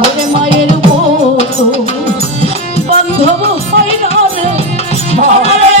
ওরে মায়ের মতো বান্ধব হয় না রে আরে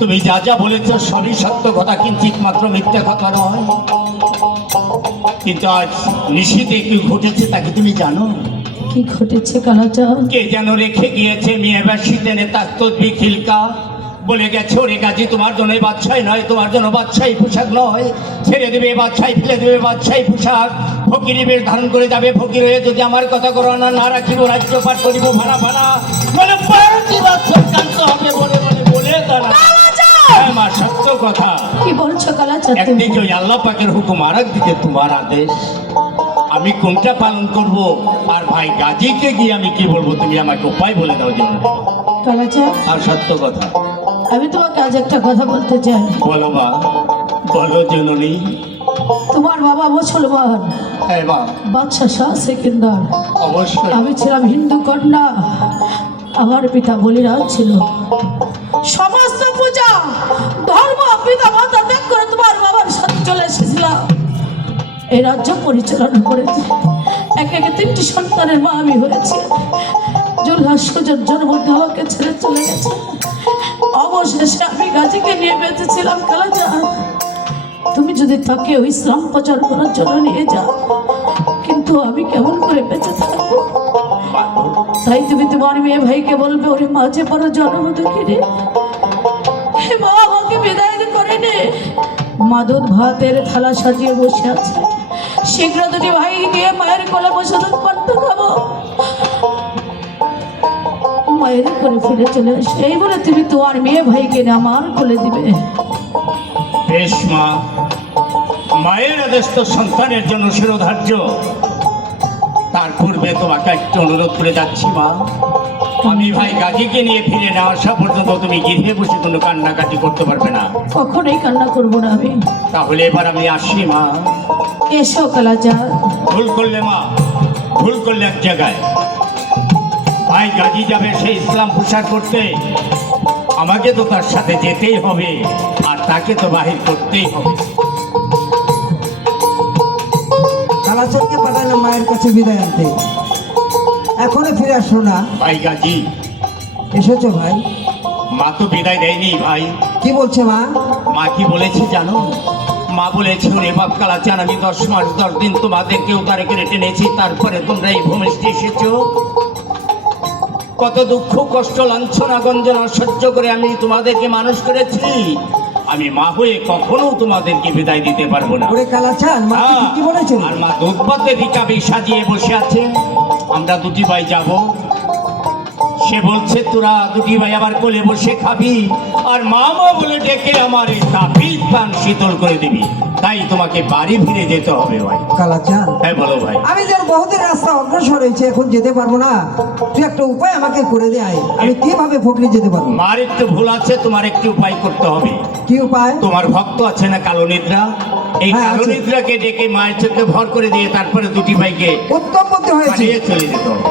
তুমি যা যা বলেছ সবই সত্য কথা, কিন্তু মাত্র মিথ্যা কথা নয়। কিন্তু আজ নিশীথে কি ঘটেছে তা কি তুমি জানো? কি ঘটেছে কালাচাঁদ? কে যেন রেখে গিয়েছে মিয়াবাসীতে নেতা তদ্বি খিলকা, বলে গেছে ওরে গাজী তোমার জন্য বাদশাহী নয়, তোমার জন্য বাদশাহী পোশাক নয়, ছেড়ে দেবে বাদশাহী, ফেলে দেবে বাদশাহী পোশাক, ফকিরি বেশ ধারণ করে যাবে, ফকির হয়ে যদি আমার কথা করো না রাখিব রাজ্য পাঠ করিব ভাড়া ভাড়া, বলে হবে বলে বলে বলে তারা মা সত্য কথা। কি বলছো কালাচাঁদ? একদিকে ওই আল্লাহ পাকের হুকুম, আর একদিকে তোমার আদেশ, আমি কোনটা পালন করব? আর ভাই গাজীকে গিয়ে আমি কি বলবো? তুমি আমাকে উপায় বলে দাও জন্য। কালাচাঁদ আর সত্য কথা, আমি তোমাকে আজ একটা কথা বলতে চাই। বলো মা, বলো জননী। তোমার বাবা মুসলমান, হ্যাঁ মা, বাদশাহ শাহ সেকেন্দার, অবশ্যই। আমি ছিলাম হিন্দু কন্যা, আমার পিতা বলিরাজ ছিল। সমস্ত পূজা ধর্ম পিতা মাতা ত্যাগ করে তোমার বাবার সাথে চলে এসেছিলাম, এই রাজ্য পরিচালনা করেছি। একে একে 3টি সন্তানের মা আমি হয়েছি। জুলহা সুযোর মধ্যে আমাকে ছেড়ে চলে গেছে। অবশেষে আমি গাজীকে নিয়ে বেঁচেছিলাম। কালাচাঁদ, তুমি যদি তাকে ইসলাম প্রচার করার জন্য নিয়ে যাও, কিন্তু আমি কেমন করে বেঁচে থাকবো? তাই তুমি তোমার মেয়ে ভাইকে বলবে, ওরে মাঝে পড়ো জন্ম দুঃখিনী, হে মা আমাকে বিদায় করে নে। মা দুধ ভাতের থালা সাজিয়ে বসে আছে, শীঘ্র দুটি ভাই গিয়ে মায়ের কোলে বসে দুধ পান্ত খাবো, মায়ের করে ফিরে চলে আসে। এই বলে তুমি তোমার মেয়ে ভাইকে আমার কোলে দিবে। বেশ মা, মায়ের আদেশ তো সন্তানের জন্য শিরোধার্য। তার পূর্বে তোমাকে একটু অনুরোধ করে যাচ্ছি মা, আমি ভাই গাজীকে নিয়ে ফিরে না আসা পর্যন্ত তুমি গৃহে বসে কোনো কান্নাকাটি করতে পারবে না। কখনোই কান্না করবো না আমি। তাহলে এবার আমি আসি মা। এসো কালাচাঁদ। ভুল করলে মা, ভুল করলে এক জায়গায়। ভাই গাজী যাবে সেই ইসলাম প্রচার করতে, আমাকে তো তার সাথে যেতেই হবে, আর তাকে তো বাহির করতেই হবে। কালাচাঁদকে পাঠালাম মায়ের কাছে বিদায় আনতে, এখনো ফিরে আসলো না। ভাই গাজী এসেছো ভাই? মা তো বিদায় দেয়নি ভাই। কি বলছে মা? মা কি বলেছে জানো? মা বলেছে ওরে বাপ কালাচাঁদ, আমি 10 মাস 10 দিন তোমাদেরকে উদ্ধারে করে টেনেছি, তারপরে তোমরা এই ভূমিষ্ঠে এসেছো। কত দুঃখ কষ্ট লাঞ্ছনা গঞ্জনা সহ্য করে আমি তোমাদেরকে মানুষ করেছি, আমি মা হয়ে কখনো তোমাদেরকে বিদায় দিতে পারবো না। ওরে কালাচাঁদ, মা কি বলেছে? আর মা দুধ ভাতের রিকাবি সাজিয়ে বসে আছে, আমরা দুটি ভাই যাব। সে বলছে তোরা দুটি ভাই আমার কোলে বসে খাবি, আর মা বলে ডেকে আমার এই তাপিত প্রাণ শীতল করে দিবি। তাই তোমাকে বাড়ি ফিরে যেতে হবে ভাই। কালাচাঁদ, হ্যাঁ বলো ভাই। আমি যেন বহুদের রাস্তা অগ্রসর হয়েছে, এখন যেতে পারবো না। তুই একটা উপায় আমাকে করে দে, আমি কিভাবে ফকরি যেতে পারবো? মার একটু ভুল আছে, তোমার একটি উপায় করতে হবে। কি উপায়? তোমার ভক্ত আছে না কালো নিদ্রা, এই হ্যাঁ, কালো আছে। নিদ্রাকে ডেকে মায়ের চোখে ভর করে দিয়ে তারপরে দুটি ভাইকে উত্তম বুদ্ধি হয়েছে। পালিয়ে চলে যেত হবে।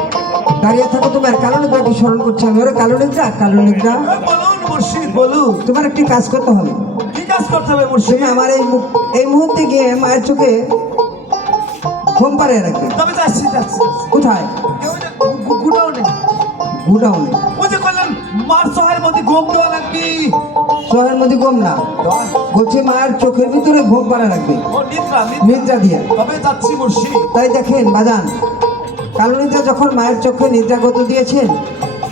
দাঁড়িয়ে থাকো, তোমার কালো নিদ্রাকে স্মরণ করছে আমি। ওরে কালো নিদ্রা, কালো নিদ্রা, বলুন মুর্শিদ, বলুন। তোমার একটি কাজ করতে হবে। কি কাজ করতে হবে মুর্শিদ? তুমি আমার এই মুহূর্তে গিয়ে মায়ের চোখে ঘুম পাড়িয়ে রাখবে। তবে যাচ্ছি যাচ্ছি। কোথায়? গুটাও নেই। গুডাউনে। ওই যে করলেন মার সহায়ের মধ্যে গম দেওয়া লাগবে। শহরের মধ্যে ঘুম না, বলছে মায়ের চোখের ভিতরে ঘুম পাড়া রাখবে, ও নিদ্রা নিদ্রা দিয়ে। তবে যাচ্ছি মুর্শিদ। তাই দেখেন বাজান, কালো নিদ্রা যখন মায়ের চোখে নিদ্রাগত দিয়েছেন,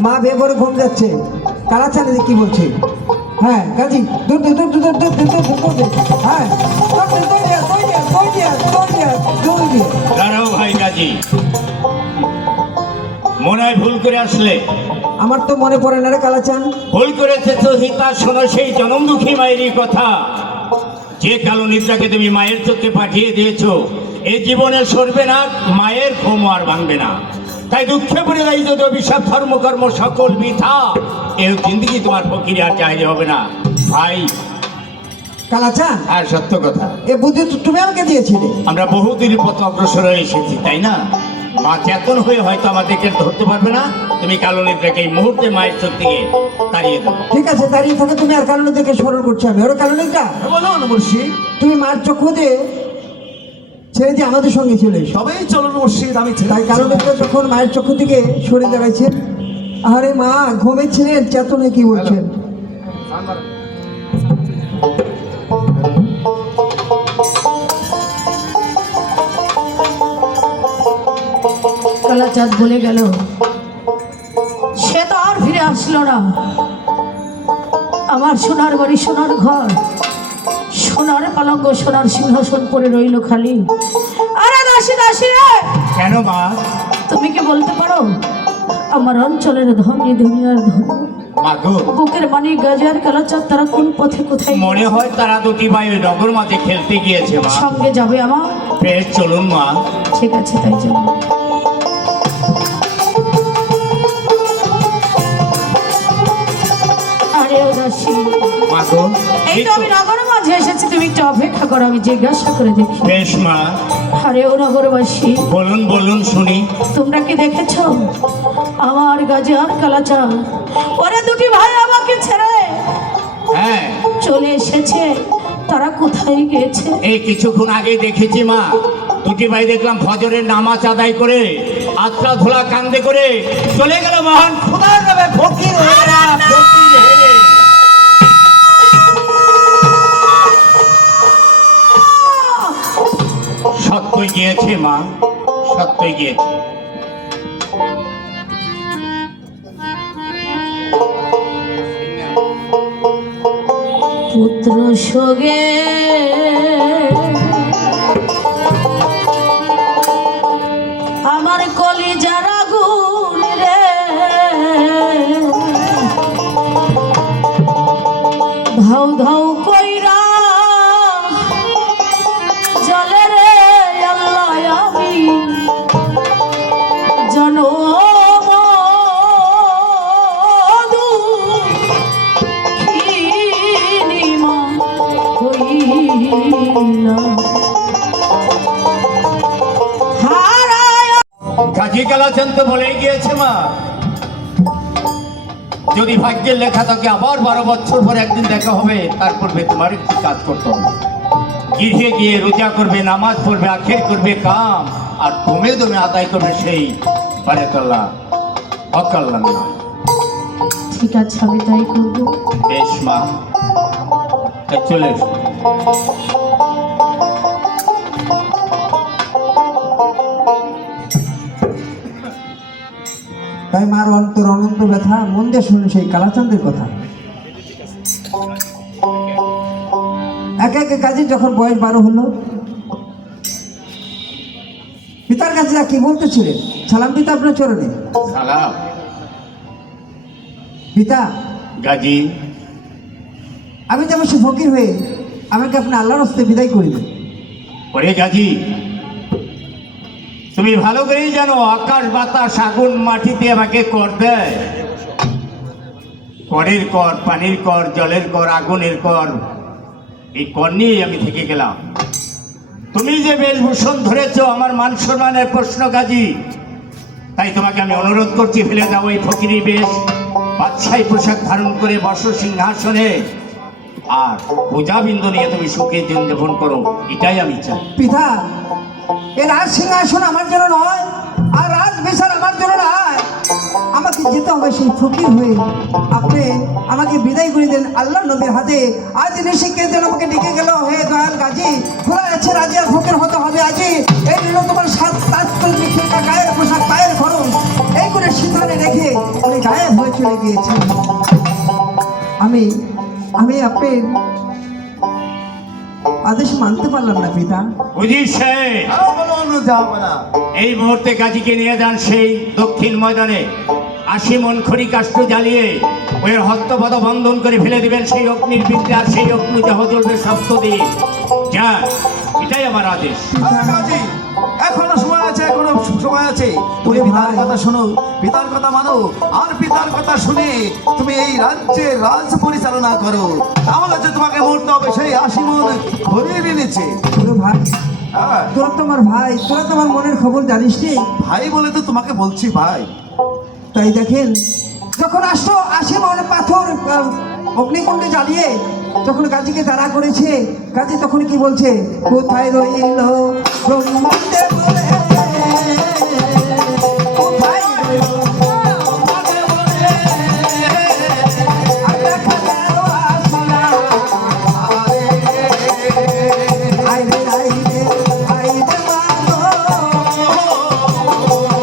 মা বেঘরে ঘুম যাচ্ছে। কালাচাঁদ কি বলছে? হ্যাঁ গাজী, দূর দূর দূর দূর দূর দূর দূর দূর দূর, হ্যাঁ দাঁড়াও ভাই গাজী, মনে হয় ভুল করে আসলে। আমার তো মনে পড়ে না রে কালাচান। ভুল করেছে তো হিতা, শোনো সেই জনম দুঃখী মায়েরই কথা। যে কালো নিদ্রাকে তুমি মায়ের চোখে পাঠিয়ে দিয়েছো, এই জীবনে সরবে না, মায়ের ঘুম আর ভাঙবে না। তাই দুঃখে পড়ে যাই যদি অভিশাপ ধর্মকর্ম সকল বৃথা, এই জিন্দগি তোমার ফকিরি আর চাইলে হবে না ভাই। কালাচান, আর সত্য কথা, এ বুদ্ধি তো তুমি আমাকে দিয়েছিলে। আমরা বহুদিন পথ অগ্রসর হয়ে এসেছি, তাই না? মা চেতন হয়ে হয়তো আমাদেরকে ধরতে পারবে না। তুমি কালো নিদ্রাকে এই মুহূর্তে মায়ের চোখ থেকে তাড়িয়ে দেবো। ঠিক আছে, দাঁড়িয়ে থাকে তুমি। আর কারণে দেখে স্মরণ করছি আমি। ওরা কারণেটা বলুন মুর্শিদ। তুমি মার চক্ষু দিয়ে ছেড়ে দিয়ে আমাদের সঙ্গে চলে এসো। তবেই চলুন মুর্শিদ, আমি ছেড়ে তাই দিচ্ছি। কারণেটা যখন মায়ের চক্ষু থেকে সরে দাঁড়াইছেন, আরে মা ঘুমেছিলেন, চেতনে কি বলছেন? কালাচাঁদ বলে গেল, সে তো আর ফিরে আসলো না। আমার সোনার বাড়ি, সোনার ঘর, সোনার পালঙ্ক, সোনার সিংহাসন পরে রইল খালি। আরে দাসী, দাসী রে, কেন মা? তুমি কি বলতে পারো আমার অঞ্চলের ধনী দুনিয়ার ধন মা গো, বুকের মানি গাজার কালাচাঁদ তারা কোন পথে কোথায় মনে হয় তারা দুটি ভাই ওই নগর মাঝে খেলতে গিয়েছে মা। সঙ্গে যাবে আমার? বেশ চলুন মা। ঠিক আছে, তাই যাবো। আরে ও দাসী, মা গো, এই তো আমি নগর মাঝে এসেছি, তুমি একটু অপেক্ষা করো, আমি জিজ্ঞাসা করে দেখি। বেশ মা, আরে ও নগরবাসী, বলুন বলুন শুনি। তোমরা কি দেখেছ আমার গাজী আর কালাচাঁদ ওরা দুটি ভাই আমাকে ছেড়ে হ্যাঁ, চলে এসেছে? তারা কোথায় গিয়েছে? এই কিছুক্ষণ আগে দেখেছি মা, দুটি ভাই দেখলাম ফজরের নামাজ আদায় করে আত্রা ধোলা কান্দে করে চলে গেল মহান খোদার নামে ফকির হয়ে না, ফকির হয়ে। সত্যই গিয়েছে মা, সত্যই গিয়েছে। পুত্র সোগে আমার কলিজার আগুন রে, ধাউ ধাউ কইরা জলে রে আল্লাহ আমি জনম দুঃখিনীমা হইলাম। হারায় কাজী কালাচাঁদ তো বলেই গিয়েছে মা, যদি ভাগ্যের লেখা থাকে আবার 12 বছর পর একদিন দেখা হবে, তারপর তোমার একটি কাজ করতে হবে। গৃহে গিয়ে রোজা করবে, নামাজ পড়বে, আখের করবে কাম, আর দমে দমে আদায় করবে সেই বারেকাল্লাহ অকাল্লাহ না। ঠিক আছে, আমি তাই করবো। বেশ মা, তাই চলে এসো। তাই মার অন্তর অনন্ত ব্যথা, মন দিয়ে শুনে সেই কালাচাঁদের কথা। একে একে কাজী যখন বয়স 12 হলো, পিতার কাছে যা কি বলতেছিলেন, সালাম পিতা আপনার চরণে। সালাম পিতা, গাজী। আমি যেমন সে ফকির হয়ে আমাকে আপনি আল্লাহর হস্তে বিদায় করিবেন। ওরে গাজী, তুমি ভালো করেই জানো আকাশ বাতাস আগুন মাটিতে আমাকে কর দেয়। করের কর, পানির কর, জলের কর, আগুনের কর, এই কর নিয়েই আমি থেকে গেলাম। তুমি যে বেশভূষণ ধরেছ আমার মান সম্মানের প্রশ্ন গাজী, তাই তোমাকে আমি অনুরোধ করছি, ফেলে দাও এই ফকিরি বেশ, বাদশাহী পোশাক ধারণ করে বসো সিংহাসনে, আর পূজাবিন্দু নিয়ে তুমি সুখে দিন যাপন করো, এটাই আমি চাই। পিতা, এ রাজ সিংহাসন আমার জন্য নয়, আর রাজ বিচার আমার জন্য নয়। আমাকে যেতে হবে সেই ফকির হয়ে। আপনি আমাকে বিদায় করে দেন আল্লাহ নবীর হাতে। আজ ঋষিকে যেন আমাকে ডেকে গেল, হে দয়াল গাজী, খোলা আছে রাজি আর ফকির হতে হবে আজই। এই জন্য তোমার সাত তাজপুর মিখিলটা, গায়ের পোশাক, পায়ের খরচ, এই করে সিদ্ধানে রেখে উনি গায়েব হয়ে চলে গিয়েছেন। আমি আপনি আদেশ মানতে পারলাম না পিতা। উজির সাহেব, বলুন জাহাপনা। এই মুহূর্তে গাজীকে নিয়ে যান সেই দক্ষিণ ময়দানে। 80 মণ খড়ি কাষ্ঠ জ্বালিয়ে ওই হস্তপদ বন্ধন করে ফেলে দিবেন সেই অগ্নির ভিতরে, আর সেই অগ্নিতে জ্বলবে সপ্ত দিন। যান, এটাই আমার আদেশ। কাজী, এখনো সময় আছে, এখনো সময় আছে। তুমি ওরে পিতার ভাই। কথা শোনো, পিতার কথা মানো, আর পিতার কথা শুনে তুমি এই রাজ্যের রাজ পরিচালনা করো। তাহলে যে তোমাকে মরতে হবে সেই 80 মণ ধরিয়ে এনেছে। ওরে ভাই, হ্যাঁ, তোরা তো আমার ভাই, তোরা তো আমার মনের খবর জানিস নি। ভাই বলে তো তোমাকে বলছি ভাই। তাই দেখেন, যখন আসতো 80 মণ পাথর অগ্নিকুণ্ডে জ্বালিয়ে যখন গাজীকে তাড়া করেছে, গাজী তখন কি বলছে, কোথায় রইল ব্রহ্মদেব রে? কোথায় রইল ব্রহ্মদেব রে? আর দেখা গেল আসিয়া। আইরে আইরে আইরে মাগো,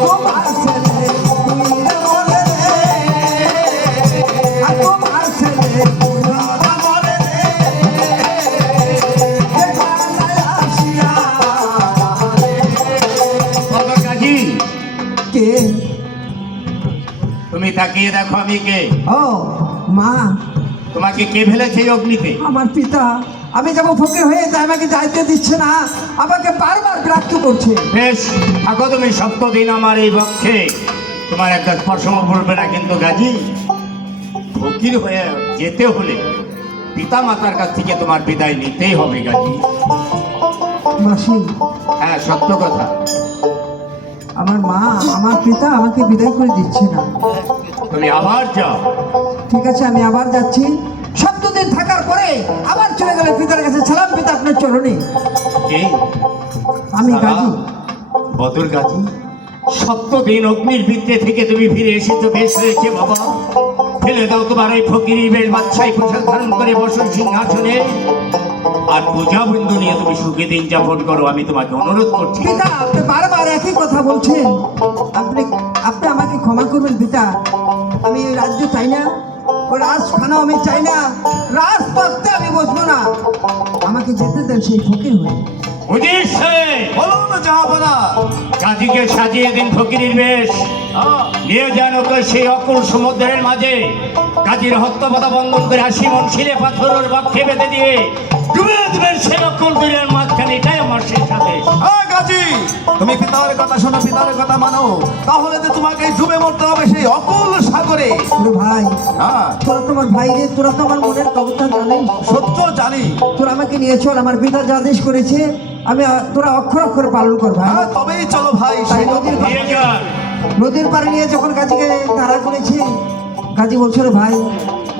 তোমার ছেলে তুই রে বলে রে, আর তোমার ছেলে তুই রে বলে রে, এখানে আসিয়া। বাবা গাজী, কে? তুমি তাকিয়ে দেখো আমি কে। ও মা, তোমাকে কে ফেলেছে এই অগ্নিতে? আমার পিতা। আমি যাবো ফকির হয়ে, তাই আমাকে যাইতে দিচ্ছে না, আমাকে বারবার বিরক্ত করছে। বেশ, থাকো তুমি সপ্ত দিন আমার এই বক্ষে। তোমার একটা স্পর্শও পড়বে না। কিন্তু গাজী, ফকির হয়ে যেতে হলে পিতা মাতার কাছ থেকে তোমার বিদায় নিতেই হবে গাজী। মাসি, হ্যাঁ, সত্য কথা। আমার মা, আমার পিতা আমাকে বিদায় করে দিচ্ছে না। তুমি আবার যাও। ঠিক আছে, আমি আবার যাচ্ছি। 7 দিন থাকার পরে আবার চলে গেলে পিতার কাছে, সালাম পিতা আপনার চরণে। কে? আমি গাজী। বদর গাজী, সত্য দিন অগ্নির ভিতরে থেকে তুমি ফিরে এসেছো, বেশ হয়েছে বাবা। ফেলে দাও তোমার এই ফকিরি বেশ, বাদশাহী পোশাক ধারণ করে বসো সিংহাসনে, আর পূজা বিন্দু নিয়ে তুমি সুখে দিন যাপন করো। আমি তোমাকে অনুরোধ করছি। পিতা, আপনি বারবার একই কথা বলছেন। আপনি আপনি আমাকে ক্ষমা করবেন পিতা। আমি এই রাজ্য চাই না, ও রাজখানা আমি চাই না, রাজপথে আমি বসবো না। আমাকে যেতে দেন সেই ফকির হয়ে। উজির সাহেব, বলুন জাহাপনা। গাজীকে সাজিয়ে দিন ফকিরির বেশ, নিয়ে যান ওকে সেই অকুল সমুদ্রের মাঝে। গাজীর হস্তপদা বন্ধন করে 80 মণ শিলে পাথরের বক্ষে বেঁধে দিয়ে ডুবে দেবেন সেই অকুল দূরের মাঝখানে। এটাই আমার শেষ আদেশ। গাজী, তুমি পিতার কথা শোনো, পিতার কথা মানো, তাহলে যে তোমাকে ডুবে মরতে হবে সেই অকুল সাগরে। ওরে ভাই, হ্যাঁ, তোরা তো আমার ভাই রে, তোরা তো আমার মনের কবতা জানিস। সত্য জানি। তোরা আমাকে নিয়ে চল, আমার পিতা যা আদেশ করেছে আমি তোরা অক্ষর অক্ষরে পালন কর ভাই। হ্যাঁ, তবেই চলো ভাই। তাই সেই নদীর নিয়ে যান। নদীর পাড়ে নিয়ে যখন গাজীকে তাড়া করেছে, গাজী বলছে, রে ভাই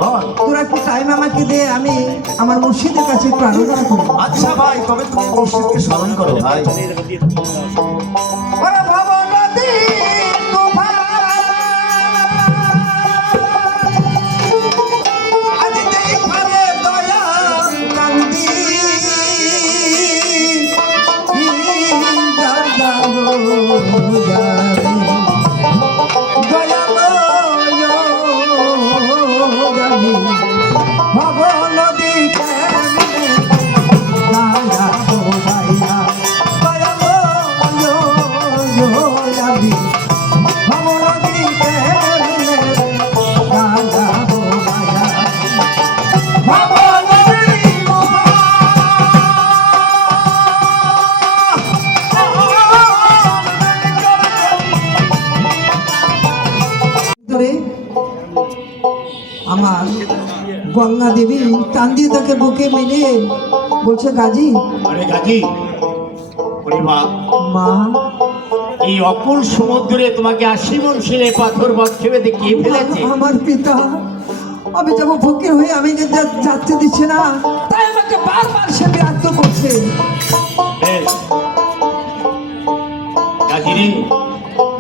বল। তোরা একটু টাইম আমাকে দে, আমি আমার মুর্শিদের কাছে একটু আলোচনা করি। আচ্ছা ভাই, তবে তুমি মুর্শিদকে স্মরণ করো ভাই। ওরে ভব নদী তুফান, আজ দেখাবে দয়া কান্দি, ভব নদী আমার গঙ্গা দেবী টান দিয়ে তাকে বুকে মেলে বলছে, গাজী আরে গাজী, ওরে মা, মা, এই অকুল সমুদ্রে তোমাকে 80 মণ শিলে পাথর বক্ষে বেঁধে কে ফেলেছে? আমার পিতা। আমি যাবো ফকির হয়ে, আমি যে যাচ্ছে দিচ্ছে না, তাই আমাকে বারবার সে বিরক্ত করছে। বেশ, গাজী রে,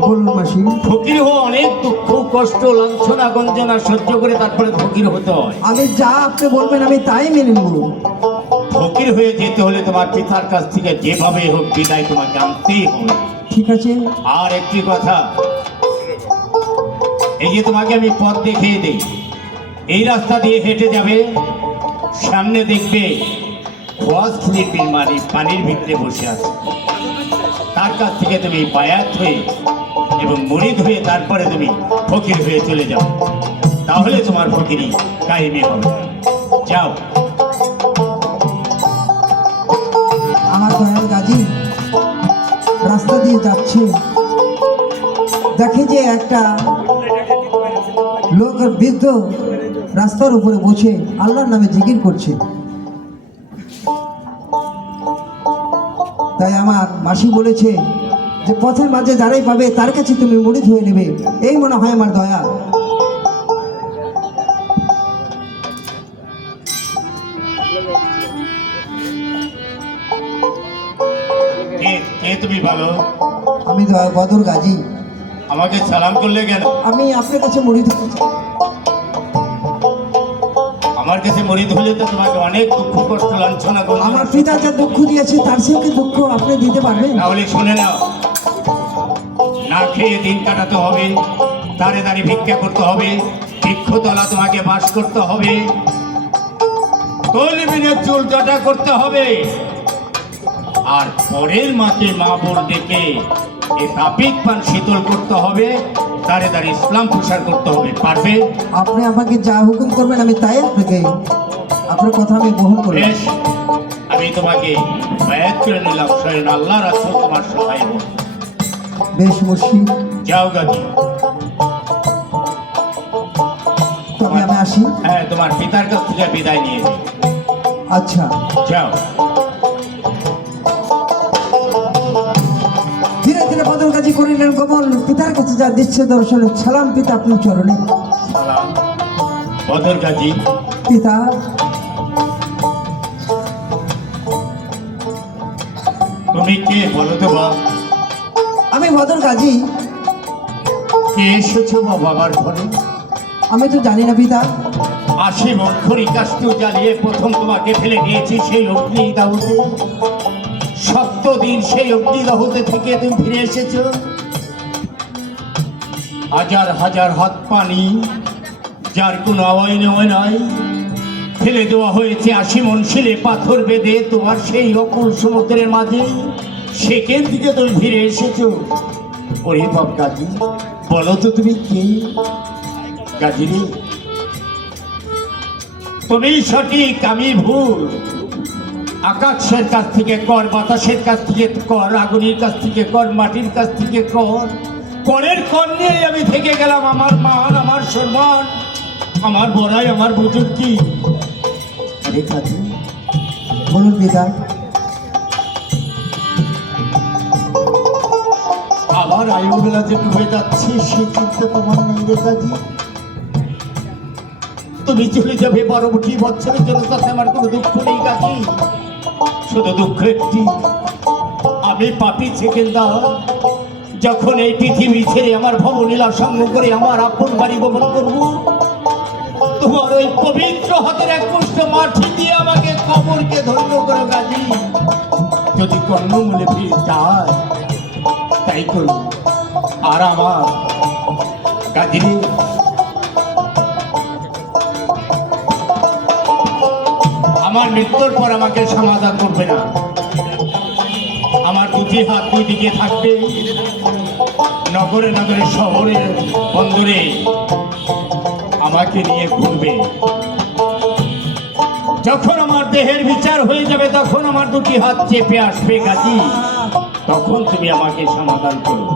বলুন মাসি। ফকির হো অনেক দুঃখ কষ্ট লাঞ্ছনা গঞ্জনা সহ্য করে তারপরে ফকির হতে হয়। আমি যা আপনি বলবেন আমি তাই মেনে নেব। ফকির হয়ে যেতে হলে তোমার পিতার কাছ থেকে যেভাবে হোক বিদায় তোমাকে আনতেই হবে। ঠিক আছে। আর একটি কথা, এই যে তোমাকে আমি পথ দেখিয়ে দিই, এই রাস্তা দিয়ে হেঁটে যাবে, সামনে দেখবে ওয়াসলিপির মানে পানির ভিতরে বসে আছে, তার কাছ থেকে তুমি বায়াত হয়ে এবং মুরিদ হয়ে তারপরে তুমি ফকির হয়ে চলে যাও, তাহলে তোমার ফকিরি কায়েমি হবে। যাও। আমার দয়াল গাজী রাস্তা দিয়ে যাচ্ছে, দেখে যে একটা লোক বৃদ্ধ রাস্তার উপরে বসে আল্লাহর নামে জিকির করছে। তাই আমার মাসি বলেছে যে পথের মাঝে যারাই পাবে তার কাছে তুমি মুড়ি ধুয়ে নেবে, এই মনে হয় আমার দয়া। কে তুমি ভালো? আমি বদর গাজী। আমাকে সালাম করলে কেন? আমি আপনার কাছে মুড়ি ধুতে চাই। আমার কাছে মরিদ হলে তো তোমাকে অনেক দুঃখ কষ্ট লাঞ্ছনা করবো। আমার পিতা যা দুঃখ দিয়েছে তার চেয়ে কি দুঃখ আপনি দিতে পারবেন? তাহলে শুনে নাও, না খেয়ে দিন কাটাতে হবে, দাঁড়ে দাঁড়িয়ে ভিক্ষা করতে হবে, বৃক্ষতলা তোমাকে বাস করতে হবে, তলবিনে চুল জটা করতে হবে, আর পরের মাকে মা বোন ডেকে এ তাপিক পান শীতল করতে হবে, দাঁড়ে দাঁড়িয়ে ইসলাম প্রসার করতে হবে। পারবে? আপনি আমাকে যা হুকুম করবেন আমি তাই আপনাকে, আপনার কথা আমি গ্রহণ করব। বেশ, আমি তোমাকে বায়াত করে নিলাম, স্বয়ং আল্লাহ রাসূল তোমার সহায় হোক। বেশ মুর্শিদ, যাও গাজী। তবে আমি আসি। হ্যাঁ, তোমার পিতার কাছ থেকে বিদায় নিয়ে নিই। আচ্ছা, যাও। ধীরে ধীরে বদর গাজী করিলেন গোপন, পিতার কাছে যা দিচ্ছে দর্শনে। সালাম পিতা আপনার চরণে। সালাম। বদর গাজী, পিতা, তুমি কে বলো তো বা? আমি বদর গাজী। কে এসেছো বা বাবার ঘরে? আমি তো জানি না পিতা। 80 মণ খড়ি কাষ্ঠ জ্বালিয়ে প্রথম তোমাকে ফেলে দিয়েছি সেই অগ্নি দাহতে। 7 দিন সেই অগ্নি দাহতে থেকে তুমি ফিরে এসেছো। হাজার হাজার হাত পানি, যার কোনো আওয়াজ নয় নাই, ফেলে দেওয়া হয়েছে 80 মণ শিলে পাথর বেঁধে তোমার সেই অকুল সমুদ্রের মাঝে। সেখান থেকে তুমি ফিরে এসেছো। ওরে বাপ গাজী, বলো তো তুমি কে? গাজী রে, তুমি সঠিক, আমি ভুল। আকাশের কাছ থেকে কর, বাতাসের কাছ থেকে কর, আগুনের কাছ থেকে কর, মাটির কাছ থেকে কর, করের কর নিয়েই আমি থেকে গেলাম। আমার মান, আমার সম্মান, আমার বড়াই, আমার বুজুর্গি। আরে গাজী, বলুন পিতা। আমার আয়ুবেলা যে ডুবে যাচ্ছে সে চিন্তা তোমার নেই রে গাজী। তুমি চলে যাবে পরবর্তী বছরের জন্য, তাতে আমার কোনো দুঃখ নেই গাজী। শুধু দুঃখ একটি, আমি পাপী সেকেন্দার যখন এই পৃথিবী ছেড়ে আমার ভবনীলা সঙ্গ করে আমার আপন বাড়ি গমন করব, তোমার ওই পবিত্র হাতের এক মুষ্ঠ মাটি দিয়ে আমাকে কবরকে ধন্য করো গাজী। যদি কর্ণমূলে ফিরে যায় তাই করো। আর আমার গাজী, আমার মৃত্যুর পর আমাকে সমাধান করবে না। আমার দুটি হাত দুই দিকে থাকবে, নগরে নগরে শহরে বন্দরে আমাকে নিয়ে ঘুরবে। যখন আমার দেহের বিচার হয়ে যাবে তখন আমার দুটি হাত চেপে আসবে গাজী, তখন তুমি আমাকে সমাধান করো।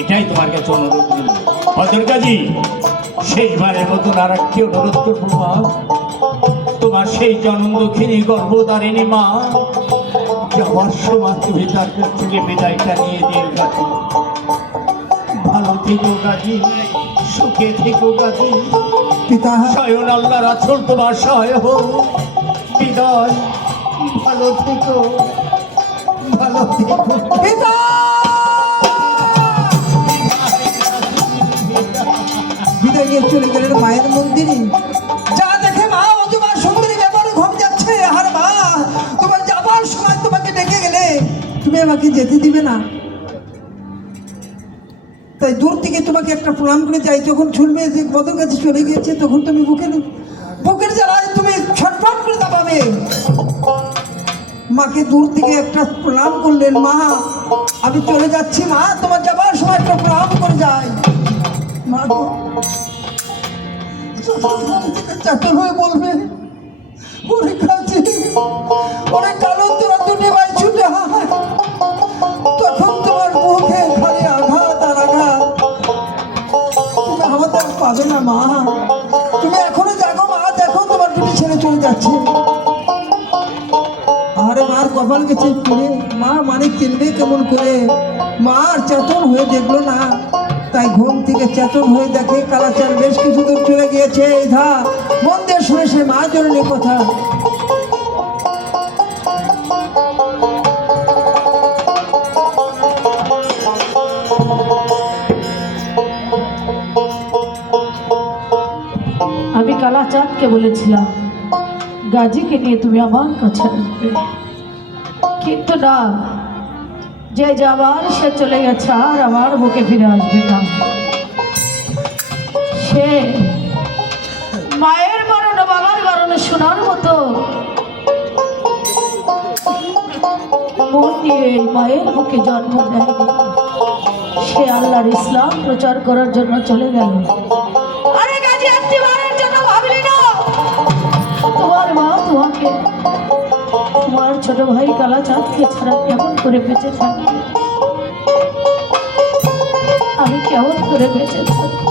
এটাই তোমার কাছে অনুরোধ করব। বদর গাজী, শেষবারের মতন আর একটি অনুরোধ করবো মা, তোমার সেই জনম দক্ষিণী গর্ভধারিণী মা যাওয়ার সময় তুমি তার কাছ থেকে বিদায়টা নিয়ে দিও গাজী। ভালো থেকো গাজী, সুখে থেকো গাজী। পিতা, স্বয়ং আল্লাহ রাসূল তোমার সহায় হোক। বিদায়, ভালো থেকো, ভালো থেকো। পিতা, বিদায় নিয়ে চলে গেলেন মায়ের মন্দিরে। যা দেখে মা ও তোমার সুন্দরী ব্যাপারে ঘুম যাচ্ছে। আর মা, তোমার যাবার সময় তোমাকে ডেকে গেলে তুমি আমাকে যেতে দিবে না, তাই দূর থেকে তোমাকে একটা প্রণাম করে যাই। যখন শুনবে যে বদর কাছে চলে গিয়েছে তখন তুমি বুকের জ্বালায় তুমি ছটফট করে দাবাবে। মাকে দূর থেকে একটা প্রণাম করলেন। মা আমি চলে যাচ্ছি মা, তোমার যাবার সময় একটা প্রণাম করে যাই। মা গো, চাকর হয়ে বলবে ওরে কাছে ওরে কালো তোরা দুটি ভাই ছুটে হায়, তখন তোমার মুখে খালি আঘাত আর আঘাত। তুমি আমাদের পাবে না মা, তুমি এখনো দেখো মা, দেখো তোমার দুটি ছেলে চলে যাচ্ছে। আরে মার কপাল গেছে ফিরে, মা মানে চিনবে কেমন করে? মা আর চেতন হয়ে দেখলো না, তাই ঘুম থেকে চেতন হয়ে দেখে কালাচার বেশ কিছু দূর চলে গিয়েছে। এই ধা মন দিয়ে শুনে সে মা জননীর কথা। আমি কালাচাঁদকে বলেছিলাম গাজীকে নিয়ে তুমি আমার কাছে আসবে, কিন্তু না, যে যাবার সে চলে গেছে, আর আমার বুকে ফিরে আসবে না। সে মায়ের বারণ বাবার বারণে শোনার মতো মন নিয়ে মায়ের বুকে জন্ম নেয়নি। সে আল্লাহর ইসলাম প্রচার করার জন্য চলে গেল। আরে গাজী, একটি বারের জন্য ভাবলি না তোমার মা তোমাকে, তোমার ছোট ভাই কালাচাঁদকে ছাড়া কেমন করে বেঁচে থাকবে? আমি কেমন করে বেঁচে থাকবো?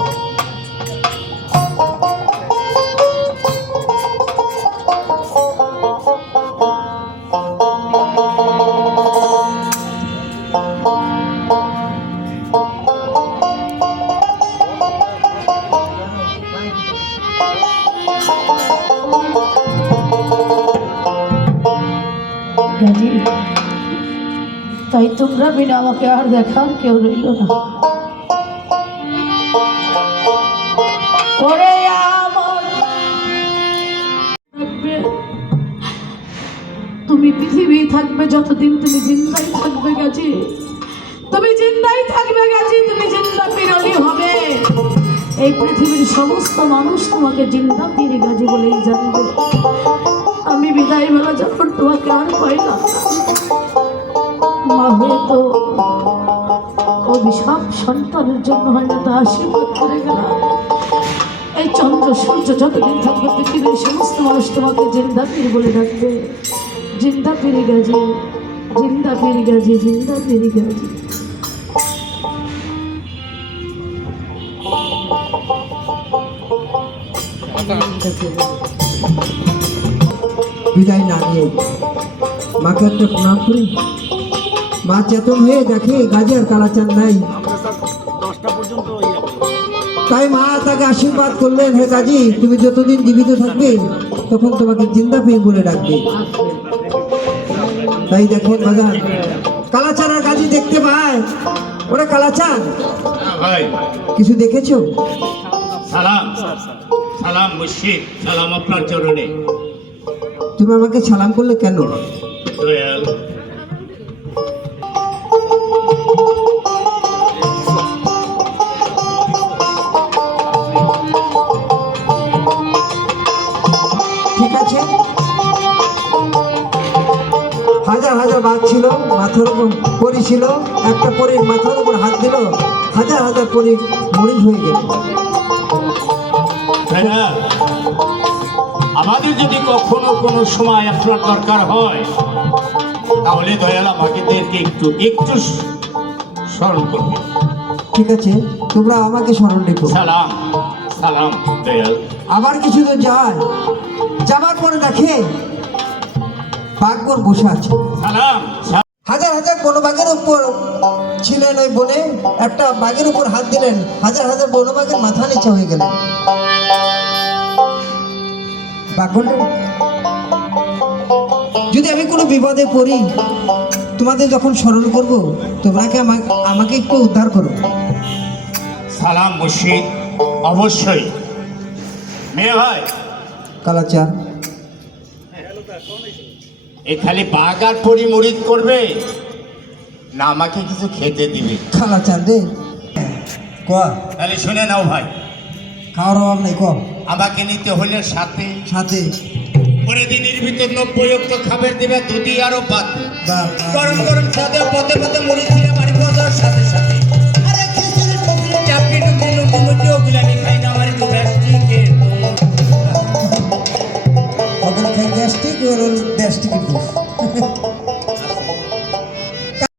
গাজী, তাই তোমরা বিনা আমাকে আর দেখার কেউ রইল না। ওরে আমার তুমি পৃথিবী থাকবে যতদিন, তুমি জিন্দাই থাকবে গাজী, তুমি জিন্দাই থাকবে গাজী, তুমি জিন্দা পীরলি হবে। এই পৃথিবীর সমস্ত মানুষ তোমাকে জিন্দা পীর গাজী বলেই জানবে। আমি বিদায় বেলা যখন তোমাকে আর পাইলাম, মা হয়তো অভিশাপ সন্তানের জন্য হয় না, তা আশীর্বাদ করে গেলাম। এই চন্দ্র সূর্য যতদিন থাকবে পৃথিবীর সমস্ত মানুষ তোমাকে জিন্দা পীর বলে ডাকবে। জিন্দা পীরি গাজী, জিন্দা পীরি গাজী, জিন্দা পীরি গাজী। বিদায় না নিয়ে মাকে একটা প্রণাম করি। মা চেতন হয়ে দেখে গাজী আর কালাচাঁদ নাই, তাই মা তাকে আশীর্বাদ করলেন, হে গাজী তুমি যতদিন জীবিত থাকবে তখন তোমাকে জিন্দা পীর বলে ডাকবে। তাই দেখেন বাজার কালাচাঁদ আর গাজী দেখতে পায়। ওরে কালাচাঁদ, ভাই কিছু দেখেছো? সালাম, সালাম মুর্শিদ, সালাম আপনার চরণে। তুমি আমাকে সালাম করলে কেন? দয়াল, ঠিক আছে, হাজার হাজার বাঘ ছিল, মাথার উপর পরি ছিল, একটা পরীর মাথার উপর হাত দিল, হাজার হাজার পরি মরিচ হয়ে গেল। ভাইরা, আমাদের যদি কখনো কোনো সময় আপনার দরকার হয় তাহলে দয়াল আমাদেরকে একটু একটু স্মরণ করবে। ঠিক আছে, তোমরা আমাকে স্মরণ রেখো। সালাম, সালাম দয়াল। আবার কিছু তো যায়, যাবার পরে দেখে বাঘবন বসে আছে। সালাম, হাজার হাজার বনবাঘের উপর ছিলেন ওই বনে, একটা বাঘের উপর হাত দিলেন, হাজার হাজার বনবাঘের মাথা নিচে হয়ে গেলেন। বাঘ বললেন, যদি আমি কোনো বিপদে পড়ি তোমাদের যখন স্মরণ করব তোমরাকে আমাকে একটু উদ্ধার করো। সালাম মুর্শিদ, অবশ্যই। মেয়ে ভাই, কালাচাঁদ, এ খালি বাঘ আর পরিমরিদ করবে না আমাকে কিছু খেতে দিবে? কালাচাঁদ রে, ক তাহলে শুনে নাও ভাই, খাওয়ার অভাব নেই, ক আমাকে নিতে হলে সাথে সাথে পরে দিনের ভিতর 90 অক্ত খাবার দিবে দুধি আরো পাত বাবা গরম গরম সাথে পথে পথে মুড়ি ছিলে বাড়ি পৌঁছার সাথে সাথে আরে খিচুড়ি টুকরি চাপড়ি টুকরি লুটি মুটি ওগুলো আমি খাই না আমার একটু গ্যাস্ট্রিকের ওগুলো খাই গ্যাস্ট্রিক ওর গ্যাস্ট্রিকের দোষ